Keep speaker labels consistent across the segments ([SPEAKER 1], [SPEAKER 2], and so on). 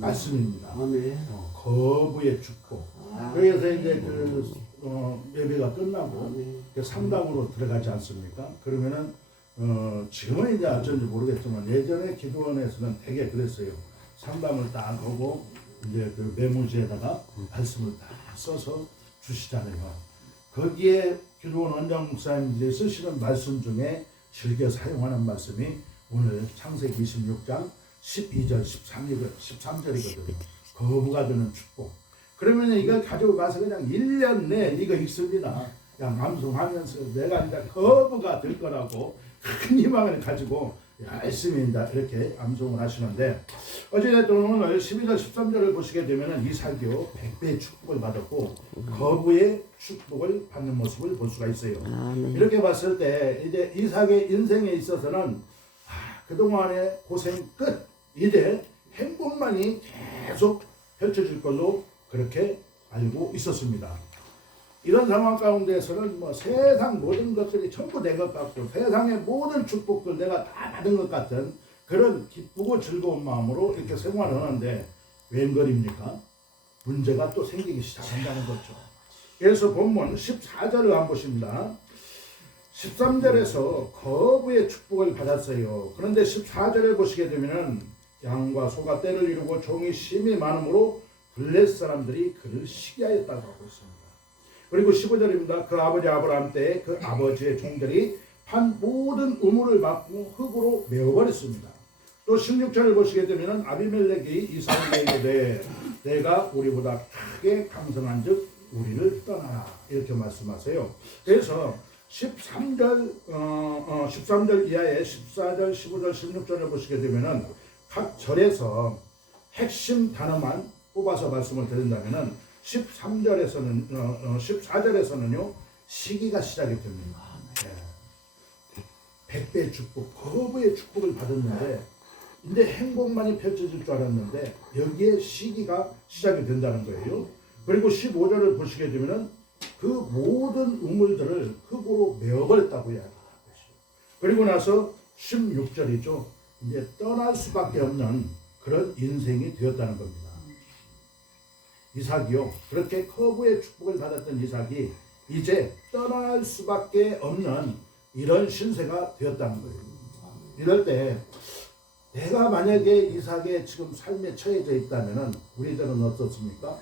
[SPEAKER 1] 말씀입니다.
[SPEAKER 2] 아멘.
[SPEAKER 1] 어, 거부의 축복.
[SPEAKER 2] 아,
[SPEAKER 1] 그래서 이제 그 어, 예배가 끝나고. 그 상담으로 들어가지 않습니까? 그러면은 어, 지금은 이제 어쩐지 모르겠지만 예전에 기도원에서는 되게 그랬어요. 상담을 딱 하고 이제 그 메모지에다가 말씀을 딱 써서 주시잖아요. 거기에 기도원 원장 목사님들이 쓰시는 말씀 중에 즐겨 사용하는 말씀이 오늘 창세기 26장 12절 13절 13절이거든요. 거부가 되는 축복. 그러면 이걸 가지고 가서 그냥 1년 내에 이거 읽습니다. 그냥 암송하면서 내가 이제 거부가 될 거라고 큰 희망을 가지고 열심히 이제 이렇게 암송을 하시는데 어찌됐든 오늘 12절 13절을 보시게 되면 이삭이요 100배의 축복을 받았고 거부의 축복을 받는 모습을 볼 수가 있어요.
[SPEAKER 3] 아멘.
[SPEAKER 1] 이렇게 봤을 때 이제 이삭의 인생에 있어서는 아, 그동안의 고생 끝 이제 행복만이 계속 펼쳐질 걸로 그렇게 알고 있었습니다. 이런 상황 가운데서는 뭐 세상 모든 것들이 전부 내 것 같고 세상의 모든 축복들 내가 다 받은 것 같은 그런 기쁘고 즐거운 마음으로 이렇게 생활을 하는데 웬걸입니까? 문제가 또 생기기 시작한다는 거죠. 그래서 본문 14절을 한번 보십니다. 13절에서 거부의 축복을 받았어요. 그런데 14절에 보시게 되면은 양과 소가 때를 이루고 종이 심이 많으므로 블레 사람들이 그를 시기하였다고 하고 있습니다. 그리고 15절입니다. 그 아버지 아브라함 때 그 아버지의 종들이 판 모든 우물을 막고 흙으로 메어버렸습니다. 또 16절을 보시게 되면 아비멜렉이 내 내가 우리보다 크게 강성한 즉 우리를 떠나라 이렇게 말씀하세요. 그래서 13절 어, 어 13절 이하의 14절, 15절, 16절을 보시게 되면은 각 절에서 핵심 단어만 뽑아서 말씀을 드린다면은 13절에서는 어, 어, 14절에서는요 시기가 시작이 됩니다. 예. 백배의 축복, 거부의 축복을 받았는데 이제 행복만이 펼쳐질 줄 알았는데 여기에 시기가 시작이 된다는 거예요. 그리고 15절을 보시게 되면은 그 모든 우물들을 흙으로 메어버렸다고 이야기하는 것이죠. 그리고 나서 16절이죠. 이제 떠날 수밖에 없는 그런 인생이 되었다는 겁니다. 이삭이요. 그렇게 커브의 축복을 받았던 이삭이 이제 떠날 수밖에 없는 이런 신세가 되었다는 거예요. 이럴 때 내가 만약에 이삭의 지금 삶에 처해져 있다면은 우리들은 어떻습니까?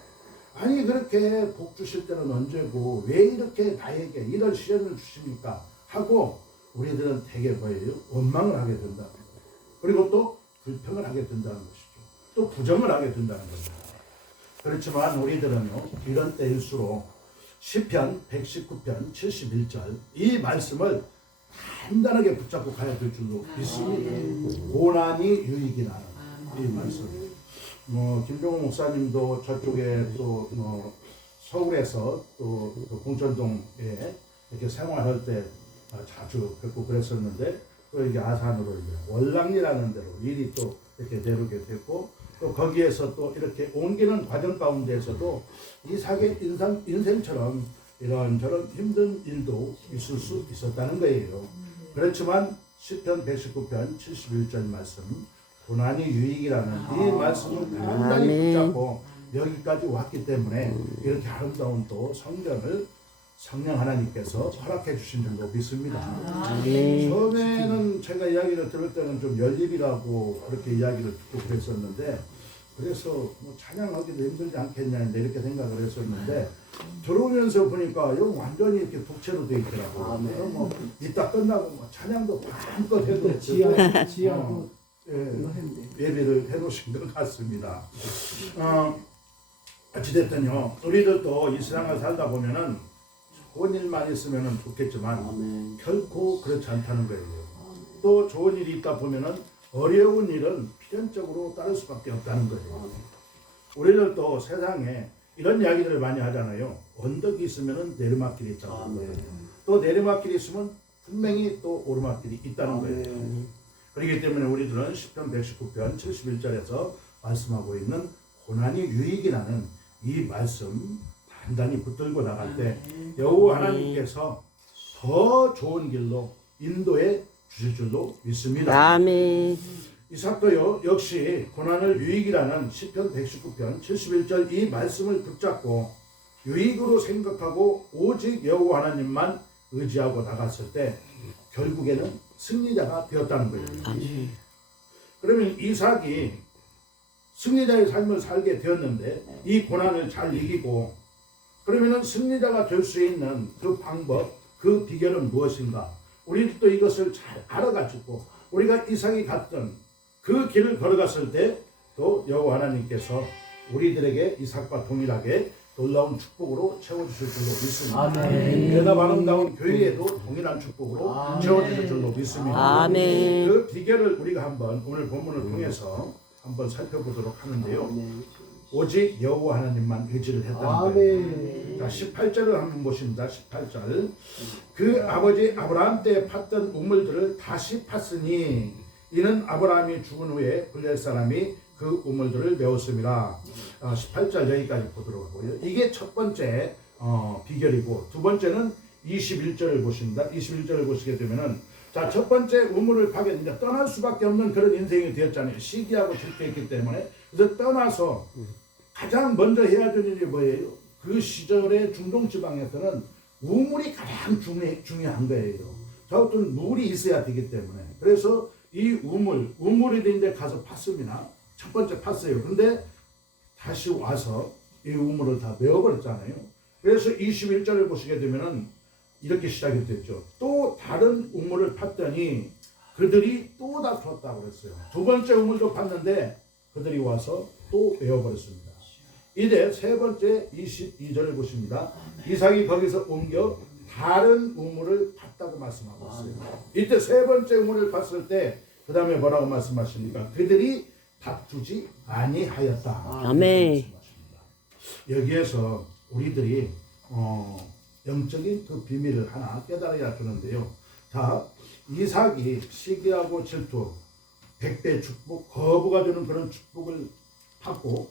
[SPEAKER 1] 아니 그렇게 복 주실 때는 언제고 왜 이렇게 나에게 이런 시련을 주십니까? 하고 우리들은 되게 뭐예요? 원망을 하게 거예요. 그리고 또 불평을 하게 된다는 것이죠. 또 부정을 하게 된다는 겁니다. 그렇지만 우리들은요 이런 때일수록 시편 119편 71절 이 말씀을 단단하게 붙잡고 가야 될 줄로 믿습니다. 고난이 유익이 나는 이 말씀. 뭐 김종호 목사님도 저쪽에 또 뭐, 서울에서 또, 또 공천동에 이렇게 생활할 때 아, 자주 뵙고 그랬었는데 또 이게 아산으로 이제 월남리라는 데로 일이 또 이렇게 내려오게 됐고 또 거기에서 또 이렇게 옮기는 과정 가운데에서도 이삭의 인상, 인생처럼 이런저런 힘든 일도 있을 수 있었다는 거예요. 그렇지만 시편 119편 71절 말씀 고난이 유익이라는 이 말씀을 단단히
[SPEAKER 3] 아멘.
[SPEAKER 1] 붙잡고 여기까지 왔기 때문에 이렇게 아름다운 또 성경을 성령 하나님께서 허락해 주신 줄로 믿습니다.
[SPEAKER 3] 아멘.
[SPEAKER 1] 처음에는 제가 이야기를 들을 때는 좀 열립이라고 그렇게 이야기를 듣고 그랬었는데 그래서 뭐 찬양하기도 힘들지 않겠냐 이렇게 생각을 했었는데 들어오면서 보니까 여기 완전히 이렇게 독채로 돼 있더라고요.
[SPEAKER 2] 아멘.
[SPEAKER 1] 그래서 뭐 이따 끝나고 뭐 찬양도 마음껏 해도
[SPEAKER 2] 네, 지하 지하도
[SPEAKER 1] 어, 예. 예배를 해놓으신 것 같습니다. 어, 어찌됐든요, 우리들도 이 세상을 살다 보면은 좋은 일만 있으면 좋겠지만
[SPEAKER 2] 아멘.
[SPEAKER 1] 결코 그렇지 않다는 거예요. 또 좋은 일이 있다 보면은 어려운 일은 필연적으로 따를 수밖에 없다는 거예요. 우리들도 세상에 이런 이야기들을 많이 하잖아요. 언덕이 있으면은 내리막길이 있다고.
[SPEAKER 2] 아멘.
[SPEAKER 1] 또 내리막길이 있으면 분명히 또 오르막길이 있다는 거예요.
[SPEAKER 2] 아멘.
[SPEAKER 1] 그렇기 때문에 우리들은 10편 119편 71절에서 말씀하고 있는 고난이 유익이라는 이 말씀 단단히 붙들고 나갈 때 여호와 하나님께서 더 좋은 길로 인도해 주실 줄로 믿습니다.
[SPEAKER 3] 아멘.
[SPEAKER 1] 이삭도요 역시 고난을 유익이라는 시편 119편 71절 이 말씀을 붙잡고 유익으로 생각하고 오직 여호와 하나님만 의지하고 나갔을 때 결국에는 승리자가 되었다는 거예요.
[SPEAKER 2] 아멘.
[SPEAKER 1] 그러면 이삭이 승리자의 삶을 살게 되었는데 이 고난을 잘 이기고 그러면은 승리자가 될 수 있는 그 방법, 그 비결은 무엇인가? 우리도 이것을 잘 알아가지고 우리가 이삭이 갔던 그 길을 걸어갔을 때 또 여호와 하나님께서 우리들에게 이삭과 동일하게 놀라운 축복으로 채워주실 줄로 믿습니다.
[SPEAKER 3] 아멘.
[SPEAKER 1] 대답 아름다운 교회에도 동일한 축복으로
[SPEAKER 3] 아멘.
[SPEAKER 1] 채워주실 줄로 믿습니다.
[SPEAKER 2] 아멘.
[SPEAKER 1] 그 비결을 우리가 한번 오늘 본문을 통해서 한번 살펴보도록 하는데요. 오직 여호와 하나님만 의지를 했다는 거예요.
[SPEAKER 3] 아멘.
[SPEAKER 1] 자, 18절을 한번 보십니다. 18절. 그 아버지 아브라함 때 팠던 우물들을 다시 팠으니 이는 아브라함이 죽은 후에 블레 사람이 그 우물들을 메웠습니다. 어, 18절 여기까지 보도록 하고요. 이게 첫 번째 어, 비결이고 두 번째는 21절을 보십니다. 21절을 보시게 되면은 자, 첫 번째 우물을 파게 됩니다. 떠날 수밖에 없는 그런 인생이 되었잖아요. 시기하고 질투했기 때문에. 그래서 떠나서 가장 먼저 해야 되는 일이 뭐예요? 그 시절의 중동 지방에서는 우물이 가장 중요, 중요한 거예요. 자, 어떤 물이 있어야 되기 때문에. 그래서 이 우물, 우물이 된데 가서 팠습니다. 첫 번째 팠어요. 근데 다시 와서 이 우물을 다 메워버렸잖아요. 그래서 21절을 보시게 되면은 이렇게 시작이 됐죠. 또 다른 우물을 팠더니 그들이 또 다투었다고 그랬어요. 두 번째 우물도 팠는데 그들이 와서 또 메워버렸습니다. 이제 세 번째 22절을 보십니다. 이삭이 거기서 옮겨 다른 우물을 팠다고 말씀하고 있어요. 이때 세 번째 우물을 팠을 때 그 다음에 뭐라고 말씀하십니까? 그들이 다투지 아니하였다.
[SPEAKER 2] 아멘.
[SPEAKER 1] 여기에서 우리들이 어, 영적인 그 비밀을 하나 깨달아야 되는데요. 자, 이삭이 시기하고 질투, 백배 축복, 거부가 되는 그런 축복을 받고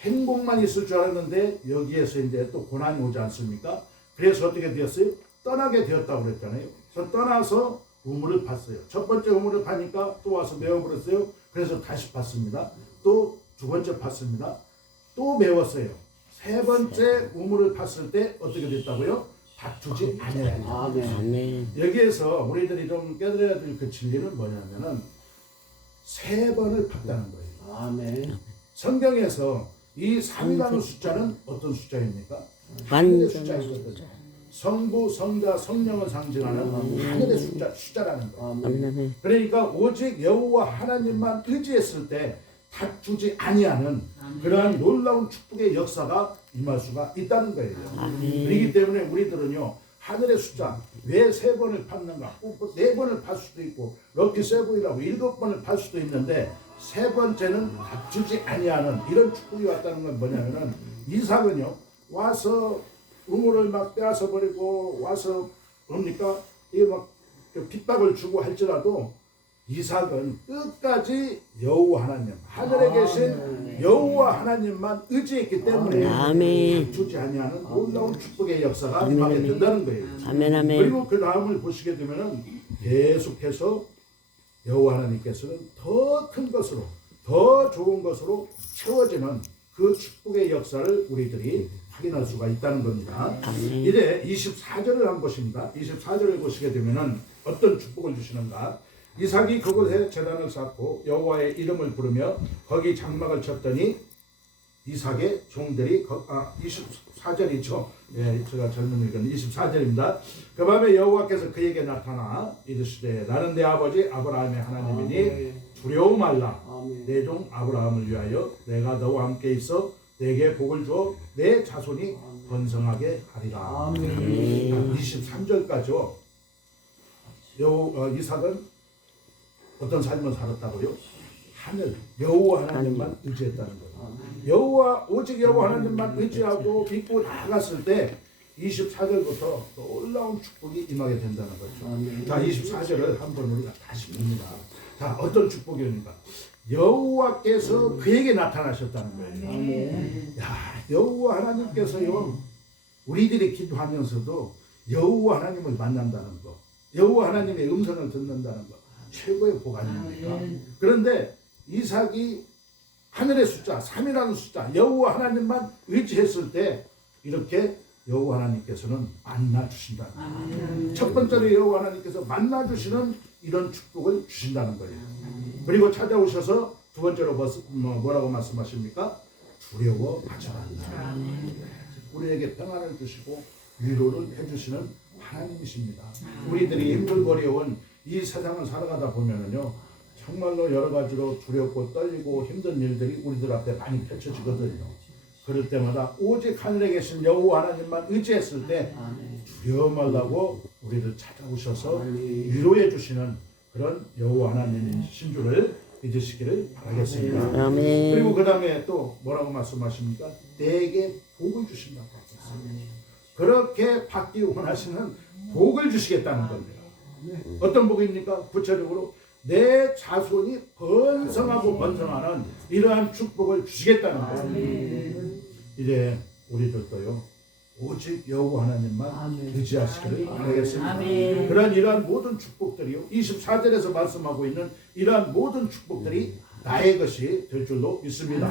[SPEAKER 1] 행복만 있을 줄 알았는데 여기에서 이제 또 고난이 오지 않습니까? 그래서 어떻게 되었어요? 떠나게 되었다고 그랬잖아요. 그래서 떠나서 우물을 팠어요. 첫 번째 우물을 파니까 또 와서 메워버렸어요. 그래서 다시 팠습니다. 또 두 번째 팠습니다. 또 메웠어요. 세 번째 우물을 팠을 때 어떻게 됐다고요? 다투지 아니하였다.
[SPEAKER 3] 아멘.
[SPEAKER 2] 아멘.
[SPEAKER 1] 여기에서 우리들이 좀 깨달아야 될 그 진리는 뭐냐면은 세 번을 팠다는 거예요.
[SPEAKER 3] 아멘.
[SPEAKER 1] 성경에서 이 3이라는 숫자는 어떤 숫자입니까? 하늘의 숫자이거든요. 성부, 성자, 성령을 상징하는 하늘의 숫자, 숫자라는 거예요.
[SPEAKER 3] 아멘.
[SPEAKER 1] 그러니까 오직 여호와 하나님만 의지했을 때 다투지 아니하는 그러한 놀라운 축복의 역사가 임할 수가 있다는 거예요. 그렇기 때문에 우리들은요 하늘의 숫자 왜 세 번을 팠는가? 꼭네 번을 팠 수도 있고 럭키 세븐이라고 일곱 번을 팠 수도 있는데 세 번째는 다투지 아니하는 이런 축복이 왔다는 건 뭐냐면은 이삭은요 와서 우물을 막 빼앗아 버리고 와서 뭡니까 이게 막그 핍박을 주고 할지라도 이삭은 끝까지 여호와 하나님 하늘에 계신 여호와 하나님만 의지했기 때문에
[SPEAKER 2] 아멘.
[SPEAKER 1] 다투지 아니하는 놀라운 축복의 역사가 임하게 된다는 거예요.
[SPEAKER 2] 아멘. 아멘.
[SPEAKER 1] 그리고 그 다음을 보시게 되면은 계속해서 여호와 하나님께서는 더 큰 것으로 더 좋은 것으로 채워지는 그 축복의 역사를 우리들이 확인할 수가 있다는 겁니다. 이제 24절을 한번 보십니다. 24절을 보시게 되면은 어떤 축복을 주시는가? 이삭이 그곳에 제단을 쌓고 여호와의 이름을 부르며 거기 장막을 쳤더니 이삭의 종들이 거, 아 24절이죠. 예, 제가 잘못 읽은 24절입니다. 그 밤에 여호와께서 그에게 나타나 이르시되 나는 내 아버지 아브라함의 하나님이니 두려워 말라.
[SPEAKER 3] 아멘.
[SPEAKER 1] 내종 아브라함을 위하여 내가 너와 함께 있어 내게 복을 주어 내 자손이 번성하게 하리라.
[SPEAKER 3] 아멘.
[SPEAKER 1] 23절까지요. 여 어, 이삭은 어떤 삶을 살았다고요? 하늘 여호와 하나님만 의지했다는 거예요. 여호와 오직 여호와 하나님만 의지하고 믿고 나아갔을 때 24절부터 놀라운 축복이 임하게 된다는 거죠.
[SPEAKER 3] 아멘.
[SPEAKER 1] 자, 24절을 한번 우리가 다시 봅니다. 자, 어떤 축복입니까? 여호와께서 그에게 나타나셨다는 거예요.
[SPEAKER 3] 아멘.
[SPEAKER 1] 야, 여호와 하나님께서요. 우리들이 기도하면서도 여호와 하나님을 만난다는 거, 여호와 하나님의 음성을 듣는다는 거 최고의 복 아닙니까? 그런데 이삭이 하늘의 숫자, 3이라는 숫자, 여호와 하나님만 의지했을 때 이렇게 여호와 하나님께서는 만나 주신다. 첫 번째로 여호와 하나님께서 만나 주시는 이런 축복을 주신다는 거예요. 그리고 찾아오셔서 두 번째로 뭐, 뭐- 뭐라고 말씀하십니까? 두려워 하지 말라. 우리에게 평안을 주시고 위로를 해주시는 하나님이십니다. 우리들이 힘들고 어려운 이 세상을 살아가다 보면은요, 정말로 여러 가지로 두렵고 떨리고 힘든 일들이 우리들 앞에 많이 펼쳐지거든요. 그럴 때마다 오직 하늘에 계신 여호와 하나님만 의지했을 때 두려워 말라고 우리를 찾아오셔서 위로해 주시는 그런 여호와 하나님이신 줄을 믿으시기를 바라겠습니다.
[SPEAKER 2] 아멘.
[SPEAKER 1] 그리고 그 다음에 또 뭐라고 말씀하십니까? 내게 복을 주신다고 하셨어요. 그렇게 받기 원하시는 복을 주시겠다는 겁니다. 어떤 복입니까? 구체적으로 내 자손이 번성하고 번성하는 이러한 축복을 주시겠다는 거예요. 이제 우리들도요 오직 여호와 하나님만 의지하시기를 바라겠습니다. 그런 이러한 모든 축복들이요 24절에서 말씀하고 있는 이러한 모든 축복들이 나의 것이 될 줄로 믿습니다.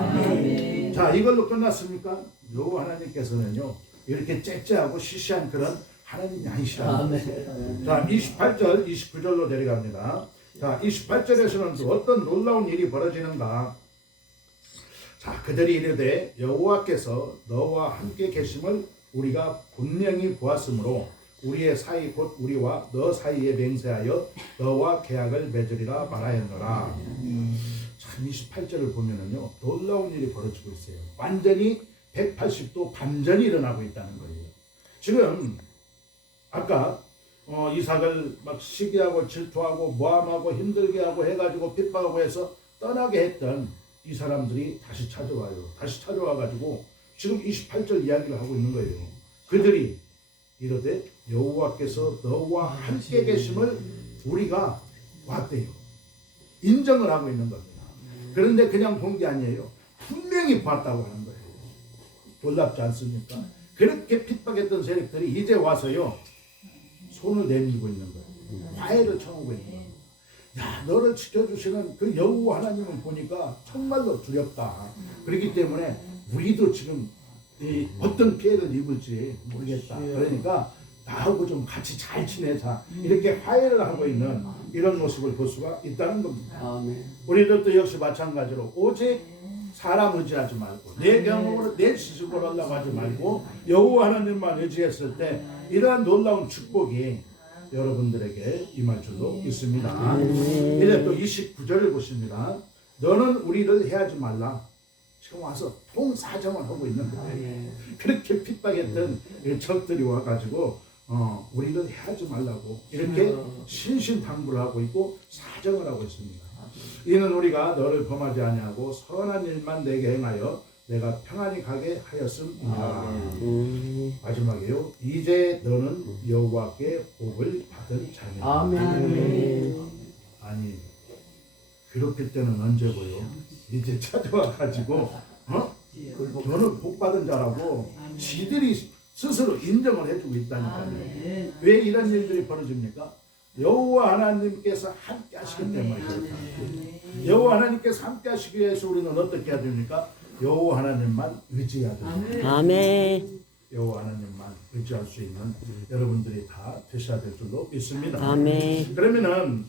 [SPEAKER 1] 자 이걸로 끝났습니까? 여호와 하나님께서는요 이렇게 째째하고 시시한 그런 하나님이 아니시라는 거예요. 자 28절 29절로 내려갑니다. 자 28절에서는 또 어떤 놀라운 일이 벌어지는가? 자 그들이 이르되 여호와께서 너와 함께 계심을 우리가 분명히 보았으므로 우리의 사이 곧 우리와 너 사이에 맹세하여 너와 계약을 맺으리라 말하였노라. 참 28절을 보면은요 놀라운 일이 벌어지고 있어요. 완전히 180도 반전이 일어나고 있다는 거예요. 지금 아까 어, 이삭을 막 시기하고 질투하고 모함하고 힘들게 하고 해가지고 핍박하고 해서 떠나게 했던 이 사람들이 다시 찾아와요. 다시 찾아와 가지고 지금 28절 이야기를 하고 있는 거예요. 그들이 이르되 여호와께서 너와 함께 계심을 우리가 왔대요. 인정을 하고 있는 겁니다. 그런데 그냥 본 게 아니에요. 분명히 봤다고 하는 거예요. 놀랍지 않습니까? 그렇게 핍박했던 세력들이 이제 와서요. 손을 내밀고 있는 거예요. 화해를 청하고 있는 거예요. 야, 너를 지켜주시는 그 여호와 하나님을 보니까 정말로 두렵다. 그렇기 때문에 우리도 지금 이 어떤 피해를 입을지 모르겠다. 그러니까 나하고 좀 같이 잘 지내자. 이렇게 화해를 하고 있는 이런 모습을 볼 수가 있다는 겁니다. 우리들도 역시 마찬가지로 오직 사람 의지하지 말고 내 경험으로 내 지식으로 하려고 하지 말고 여호와 하나님만 의지했을 때 이러한 놀라운 축복이 여러분들에게 임할 줄로 믿습니다. 이제 또 29절을 보십니다. 너는 우리를 해하지 말라. 지금 와서 통사정을 하고 있는 거예요. 그렇게 핍박했던 이 적들이 와가지고 어, 우리를 해하지 말라고 이렇게 신신당부를 하고 있고 사정을 하고 있습니다. 이는 우리가 너를 범하지 아니하고 선한 일만 내게 행하여 내가 평안히 가게 하였음이라.
[SPEAKER 2] 음.
[SPEAKER 1] 마지막에요. 이제 너는 여호와께 복을 받을 자녀다. 아니 괴롭힐 때는 언제고요? 이제 찾아와 가지고 어? 너는 복 받은 자라고 지들이 스스로 인정을 해주고 있다니까요. 왜 이런 일들이 벌어집니까? 여호와 하나님께서 함께 하시기 때문에 그렇다. 여호와 하나님께서 함께 하시기 위해서 우리는 어떻게 해야 됩니까? 여호와 하나님만 의지해야 됩니다.
[SPEAKER 2] 아멘.
[SPEAKER 1] 여호와 하나님만 의지할 수 있는 여러분들이 다 되셔야 될 줄로 믿습니다.
[SPEAKER 2] 아멘.
[SPEAKER 1] 그러면은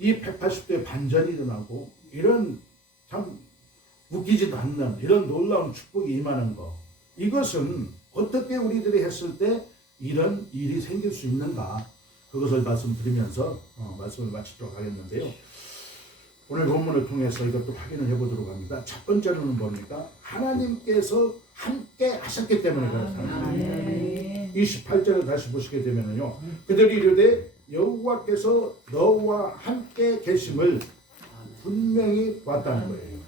[SPEAKER 1] 이 180도의 반전이 일어나고 이런 참 웃기지도 않는 이런 놀라운 축복이 임하는 거 이것은 어떻게 우리들이 했을 때 이런 일이 생길 수 있는가 그것을 말씀드리면서 어, 말씀을 마치도록 하겠는데요. 오늘 본문을 통해서 이것도 확인을 해보도록 합니다. 첫 번째로는 뭡니까? 하나님께서 함께 하셨기 때문에 그렇습니다. 28절을 다시 보시게 되면요. 그들이 이르되 여호와께서 너와 함께 계심을 분명히 봤다는 거예요.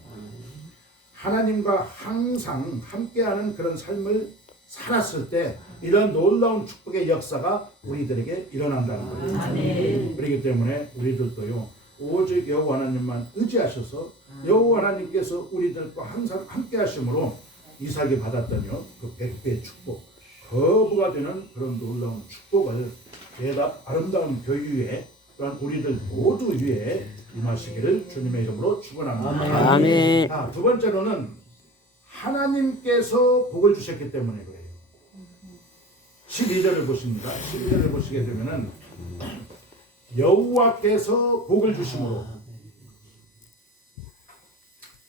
[SPEAKER 1] 하나님과 항상 함께하는 그런 삶을 살았을 때 이런 놀라운 축복의 역사가 우리들에게 일어난다는 거예요. 그렇기 때문에 우리들도요 오직 여호와 하나님만 의지하셔서 여호와 하나님께서 우리들과 항상 함께 하심으로 이삭이 받았다며 그 백배의 축복 거부가 되는 그런 놀라운 축복을 내다 아름다운 교유에 또한 우리들 모두 위에 임하시기를 주님의 이름으로 축원합니다.
[SPEAKER 2] 아멘.
[SPEAKER 1] 자, 두 번째로는 하나님께서 복을 주셨기 때문에. 12절을 보십니다. 12절을 보시게 되면은 여호와께서 복을 주심으로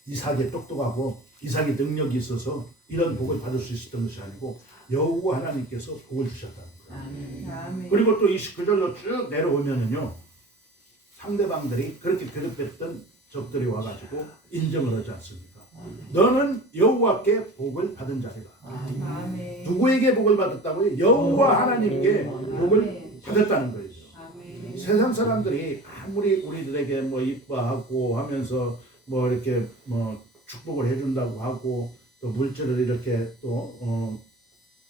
[SPEAKER 1] 이삭이 똑똑하고 이삭이 능력이 있어서 이런 복을 받을 수 있었던 것이 아니고 여호와 하나님께서 복을 주셨다는 거예요. 그리고 또 29절로 쭉 내려오면은요 상대방들이 그렇게 괴롭혔던 적들이 와가지고 인정을 하지 않습니까? 너는 여호와께 복을 받은 자리라. 누구에게 복을 받았다고요? 여호와 하나님께 복을 받았다는 거예요. 세상 사람들이 아무리 우리들에게 뭐 이뻐하고 하면서 뭐 이렇게 뭐 축복을 해준다고 하고 또 물질을 이렇게 또 어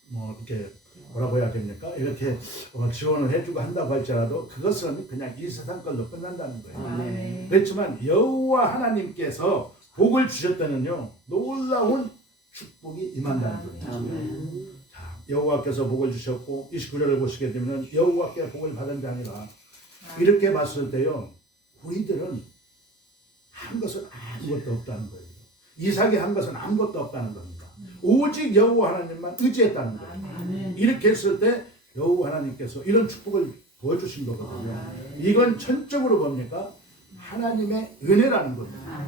[SPEAKER 1] 뭐 이렇게 뭐라고 해야 됩니까? 이렇게 어, 지원을 해주고 한다고 할지라도 그것은 그냥 이 세상 걸로 끝난다는 거예요. 그렇지만 여호와 하나님께서 복을 주셨다는요 놀라운 축복이 임한다는 거예요. 자, 여호와께서 복을 주셨고 29절을 보시게 되면 여호와께 복을 받은 게 아니라 이렇게 봤을 때요 우리들은 한 것은 아무것도 없다는 거예요. 이삭이 한 것은 아무것도 없다는 겁니다. 오직 여호와 하나님만 의지했다는 거예요. 이렇게 했을 때 여호와 하나님께서 이런 축복을 보여주신 거거든요. 이건 전적으로 뭡니까? 하나님의 은혜라는 겁니다.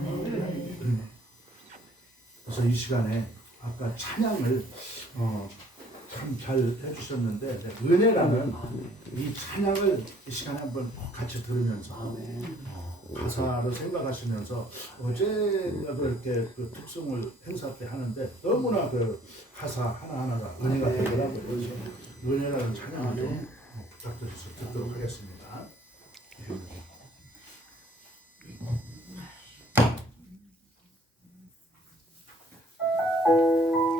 [SPEAKER 1] 그래서 이 시간에 아까 찬양을 어, 참 잘 해주셨는데 은혜라는 이 찬양을 이 시간에 한번 꼭 같이 들으면서 어, 가사를 생각하시면서 어제도 이렇게 그 특성을 행사 때 하는데 너무나 그 가사 하나하나가 은혜가 되더라고요. 그래서 은혜라는 찬양을 좀 어, 부탁드려서 듣도록 하겠습니다.
[SPEAKER 4] 내 가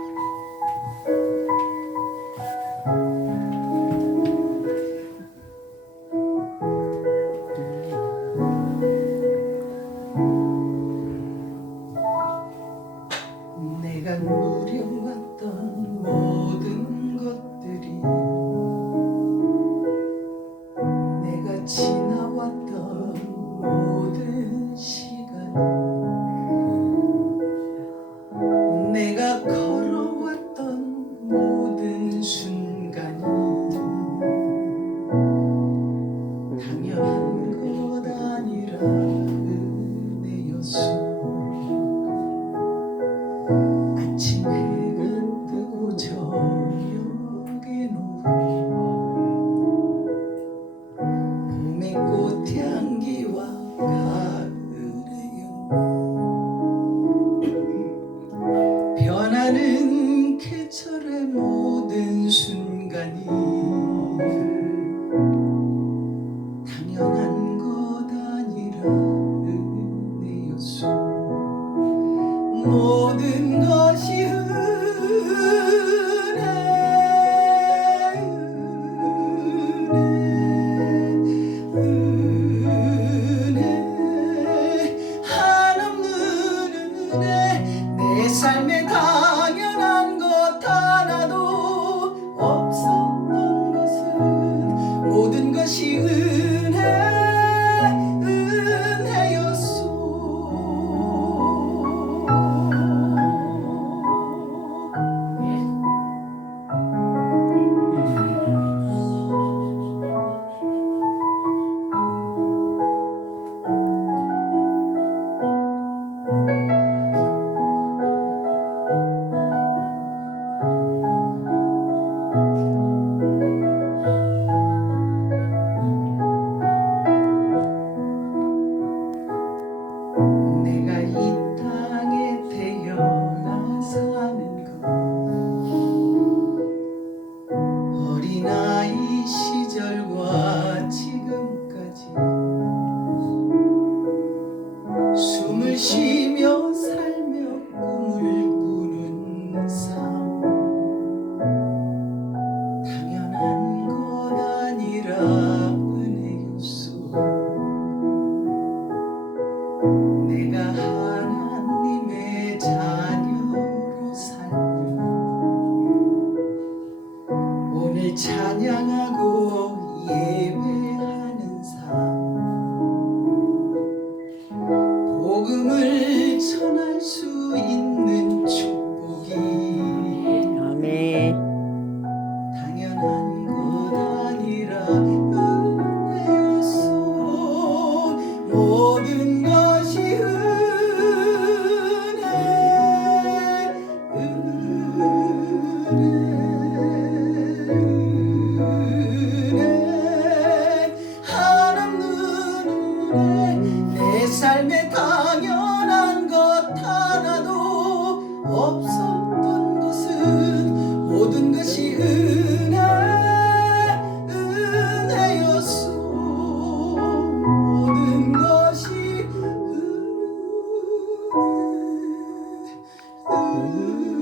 [SPEAKER 4] 은